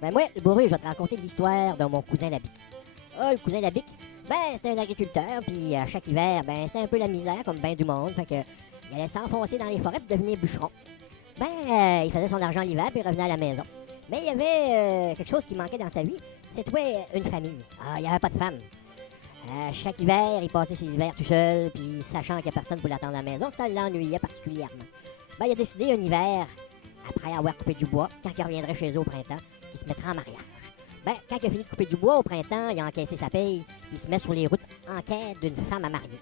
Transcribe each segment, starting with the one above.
Ben moi, le bourru, je vais te raconter l'histoire de mon cousin Labic. Ah, le cousin Labic, ben c'était un agriculteur, puis à chaque hiver, ben c'était un peu la misère, comme ben du monde, fait que il allait s'enfoncer dans les forêts pour devenir bûcheron. Ben, il faisait son argent l'hiver, puis il revenait à la maison. Mais il y avait quelque chose qui manquait dans sa vie, c'était une famille. Ah, il n'y avait pas de femme. Chaque hiver, il passait ses hivers tout seul, puis sachant qu'il n'y a personne pour l'attendre à la maison, ça l'ennuyait particulièrement. Ben, il a décidé un hiver, après avoir coupé du bois, quand il reviendrait chez eux au printemps, qu'il se mettrait en mariage. Ben, quand il a fini de couper du bois au printemps, il a encaissé sa paye, puis il se met sur les routes en quête d'une femme à marier.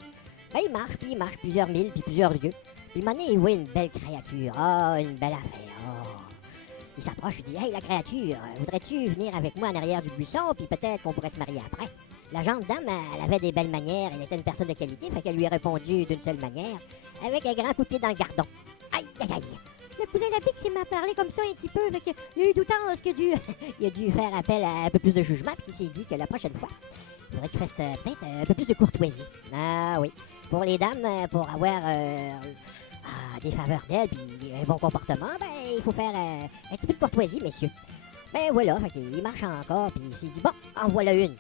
Ben, il marche plusieurs milles, puis plusieurs lieues. Puis, un moment donné, il voit une belle créature. Ah, une belle affaire. Oh. Il s'approche, il dit « Hey, la créature, voudrais-tu venir avec moi en arrière du buisson, puis peut-être qu'on pourrait se marier après? » La jeune dame, elle avait des belles manières, elle était une personne de qualité, fait qu'elle lui a répondu d'une seule manière, avec un grand coup de pied dans le gardon. Aïe, aïe, aïe! Le cousin Labic, il m'a parlé comme ça un petit peu, fait que il a eu doutance qu'il a dû, il a dû faire appel à un peu plus de jugement, puis il s'est dit que la prochaine fois, il faudrait qu'il fasse peut-être un peu plus de courtoisie. Ah oui, pour les dames, pour avoir des faveurs d'elles, puis un bon comportement, ben il faut faire un petit peu de courtoisie, messieurs. Ben voilà, fait qu'il marche encore, puis il s'est dit, bon, en voilà une.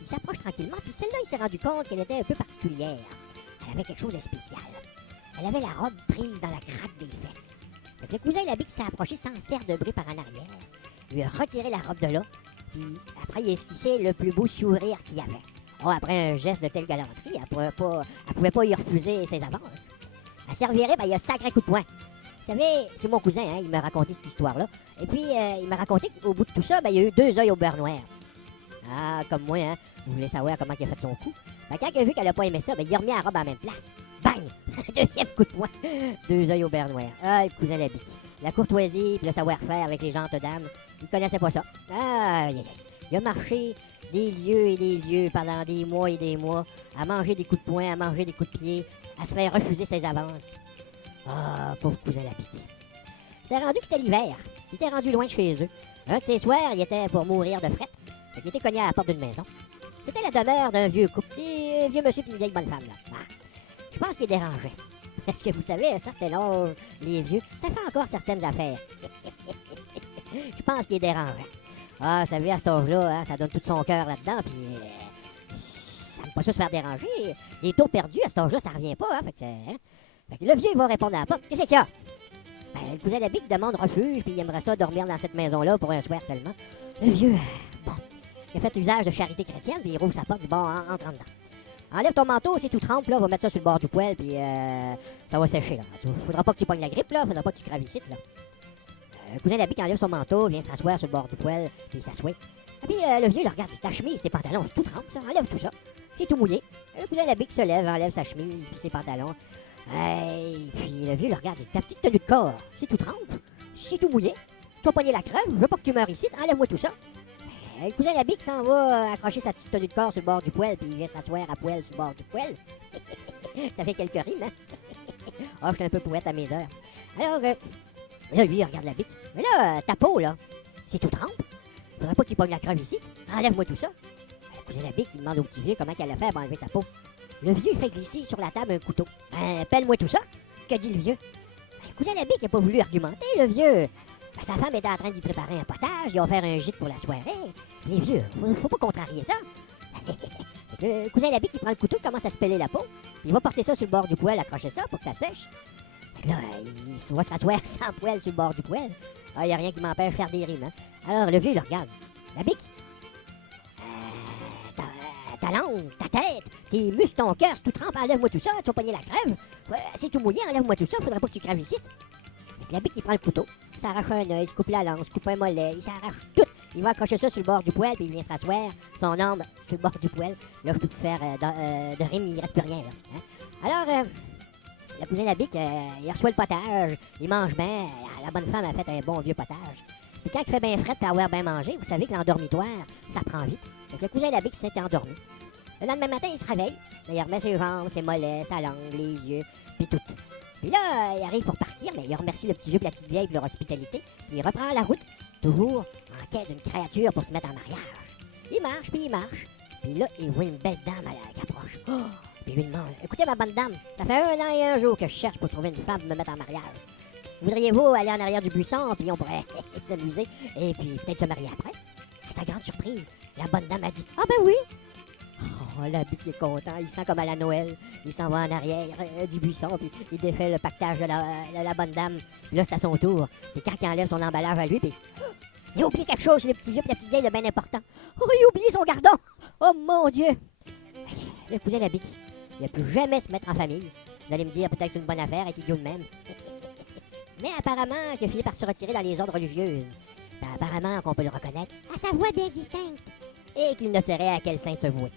Il s'approche tranquillement, puis celle-là, il s'est rendu compte qu'elle était un peu particulière. Elle avait quelque chose de spécial. Elle avait la robe prise dans la gratte des fesses. Fait que le cousin Labic s'est approché sans faire de bruit par en arrière. Il lui a retiré la robe de là, puis après, il a esquissé le plus beau sourire qu'il y avait. Oh, après un geste de telle galanterie, elle pouvait pas y refuser ses avances. Elle s'est revirée, ben, il a sacré coup de poing. Vous savez, c'est mon cousin, hein, il m'a raconté cette histoire-là. Et puis, il m'a raconté qu'au bout de tout ça, ben, il y a eu 2 œils au beurre noir. Ah, comme moi, hein. Vous voulez savoir comment il a fait son coup? Ben, quand il a vu qu'elle a pas aimé ça, ben, il a remis la robe à la même place. Bang! Deuxième coup de poing. 2 œils au beurre noir. Ah, le cousin Labic. La courtoisie et le savoir-faire avec les gentes dames, il connaissait pas ça. Ah, il a marché des lieues et des lieues pendant des mois et des mois, à manger des coups de poing, à manger des coups de pied, à se faire refuser ses avances. Ah, pauvre cousin Labic. C'était rendu que c'était l'hiver. Il était rendu loin de chez eux. Un de ces soirs, il était pour mourir de fret. Il était cogné à la porte d'une maison. C'était la demeure d'un vieux couple, un vieux monsieur et une vieille bonne femme. Là. Ah, je pense qu'il dérangeait. Parce que vous savez, à un certain âge, les vieux, ça fait encore certaines affaires. Je pense qu'il dérangeait. Ah, vous savez, à cet âge-là, hein, ça donne tout son cœur là-dedans, puis ça n'aime pas ça se faire déranger. Les taux perdus, à cet âge-là, ça revient pas. Hein, fait que le vieux, il va répondre à la porte. Qu'est-ce qu'il y a? Ben, le cousin Labic demande refuge, puis il aimerait ça dormir dans cette maison-là pour un soir seulement. Le vieux, bon, il a fait usage de charité chrétienne, puis il rouvre sa porte, dit bon, entre en dedans. Enlève ton manteau, c'est tout trempe, là, va mettre ça sur le bord du poêle, puis ça va sécher, là. Faudra pas que tu pognes la grippe, là, faudra pas que tu craves ici, là. Le cousin Labic enlève son manteau, vient s'asseoir sur le bord du poêle, puis il s'assoit. Et puis le vieux le regarde, il dit ta chemise, tes pantalons, c'est tout trempe, ça, enlève tout ça. C'est tout mouillé. Le cousin Labic se lève, enlève sa chemise, puis ses pantalons. Puis le vieux le regarde, il dit ta petite tenue de corps, c'est tout trempe, c'est tout mouillé. Tu vas pogner la crève, je veux pas que tu meurs ici, enlève-moi tout ça. Le cousin Labic s'en va accrocher sa petite tenue de corps sur le bord du poêle, puis il vient s'asseoir à poêle sur le bord du poêle. Ça fait quelques rimes, hein? Oh, je suis un peu poète à mes heures. Alors, là, lui, il regarde Labic. Mais là, ta peau, là, c'est tout trempe. Faudrait pas que tu pognes la crève ici. Enlève-moi tout ça. Le cousin Labic, il demande au petit vieux comment qu'elle a fait pour enlever sa peau. Le vieux, il fait glisser sur la table un couteau. Pèle-moi tout ça. Que dit le vieux? Le cousin Labic n'a pas voulu argumenter, le vieux. Sa femme était en train d'y préparer un potage, ils ont fait un gîte pour la soirée. Les vieux, faut pas contrarier ça. Le cousin Labic, il prend le couteau, commence à se peler la peau, puis il va porter ça sur le bord du poêle, accrocher ça pour que ça sèche. Là, il va s'asseoir sans poêle sur le bord du poêle. Ah, il n'y a rien qui m'empêche de faire des rimes. Hein. Alors, le vieux, il le regarde. Labic, ta langue, ta tête, tes muscles, ton cœur, c'est tout trempe, enlève-moi tout ça, tu vas pogner la crève. C'est tout mouillé, enlève-moi tout ça, faudrait pas que tu craves ici. Labic, il prend le couteau, il s'arrache un œil, il se coupe la langue, il se coupe un mollet, il s'arrache tout. Il va accrocher ça sur le bord du poêle, puis il vient se rasseoir, son ombre sur le bord du poêle. Là, je peux plus faire de rime, il reste plus rien, là. Hein? Alors, le cousin Labic, il reçoit le potage, il mange bien, la bonne femme a fait un bon vieux potage. Puis quand il fait bien frais, puis avoir bien mangé, vous savez que l'endormitoire, ça prend vite. Donc le cousin Labic s'était endormi. Le lendemain matin, il se réveille, il remet ses jambes, ses mollets, sa langue, les yeux, puis tout. Puis là, il arrive pour partir, mais il remercie le petit vieux et la petite vieille pour leur hospitalité. Puis il reprend la route, toujours en quête d'une créature pour se mettre en mariage. Il marche, puis il marche. Puis là, il voit une belle dame qui approche. Oh! Puis il lui demande, écoutez ma bonne dame, ça fait 1 an et 1 jour que je cherche pour trouver une femme pour me mettre en mariage. Voudriez-vous aller en arrière du buisson, puis on pourrait s'amuser, et puis peut-être se marier après? À sa grande surprise, la bonne dame a dit « Ah ben oui! » Oh, la bique est content, il sent comme à la Noël. Il s'en va en arrière du buisson, puis il défait le pactage de la bonne dame. Puis là, c'est à son tour. Puis quand il enlève son emballage à lui, puis il a oublié quelque chose chez le petit vieux, puis la petite vieille de bien important. Oh, il a oublié son gardon! Oh mon Dieu! Le cousin la bique, il ne peut jamais se mettre en famille. Vous allez me dire, peut-être que c'est une bonne affaire, être idiot de même. Mais apparemment, qu'il a fini par se retirer dans les ordres religieuses. Apparemment qu'on peut le reconnaître à sa voix bien distincte. Et qu'il ne saurait à quel saint se vouer.